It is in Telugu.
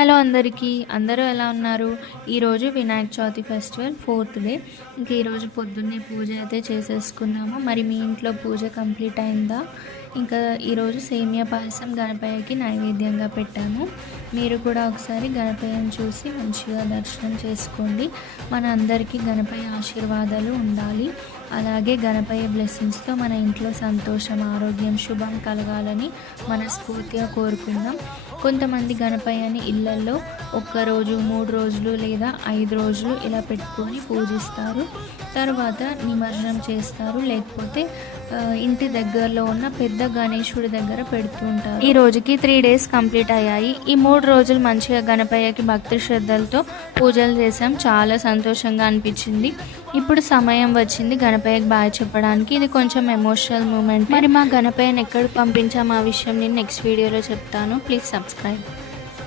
హలో అందరికీ, అందరూ ఎలా ఉన్నారు? ఈరోజు Vinayaka Chavithi festival 4th day. ఇంక ఈరోజు పొద్దున్నే పూజ అయితే చేసేసుకున్నాము. మరి మీ ఇంట్లో పూజ కంప్లీట్ అయిందా? ఇంకా ఈరోజు సేమియా పాయసం గణపయ్యకి నైవేద్యంగా పెట్టాము. మీరు కూడా ఒకసారి గణపయ్యని చూసి మంచిగా దర్శనం చేసుకోండి. మన అందరికీ గణపయ్య ఆశీర్వాదాలు ఉండాలి. అలాగే గణపయ్య బ్లెస్సింగ్స్తో మన ఇంట్లో సంతోషం, ఆరోగ్యం, శుభం కలగాలని మనస్ఫూర్తిగా కోరుకుందాం. కొంతమంది గణపయ్యని ఇళ్ళల్లో 1 రోజు, 3 రోజులు లేదా 5 రోజులు ఇలా పెట్టుకొని పూజిస్తారు. తర్వాత నిమజ్జనం చేస్తారు, లేకపోతే ఇంటి దగ్గరలో ఉన్న పెద్ద గణేశుడి దగ్గర పెడుతూ ఉంటారు. ఈ రోజుకి 3 డేస్ కంప్లీట్ అయ్యాయి. ఈ 3 రోజులు మంచిగా గణపయ్యకి భక్తి శ్రద్ధలతో పూజలు చేసాం. చాలా సంతోషంగా అనిపించింది. ఇప్పుడు సమయం వచ్చింది గణపయ్యకి బాయ్ చెప్పడానికి. ఇది కొంచెం ఎమోషనల్ మూమెంట్. మరి మా గణపయ్యని ఎక్కడికి పంపించాం ఆ విషయం నేను నెక్స్ట్ వీడియోలో చెప్తాను. Please subscribe.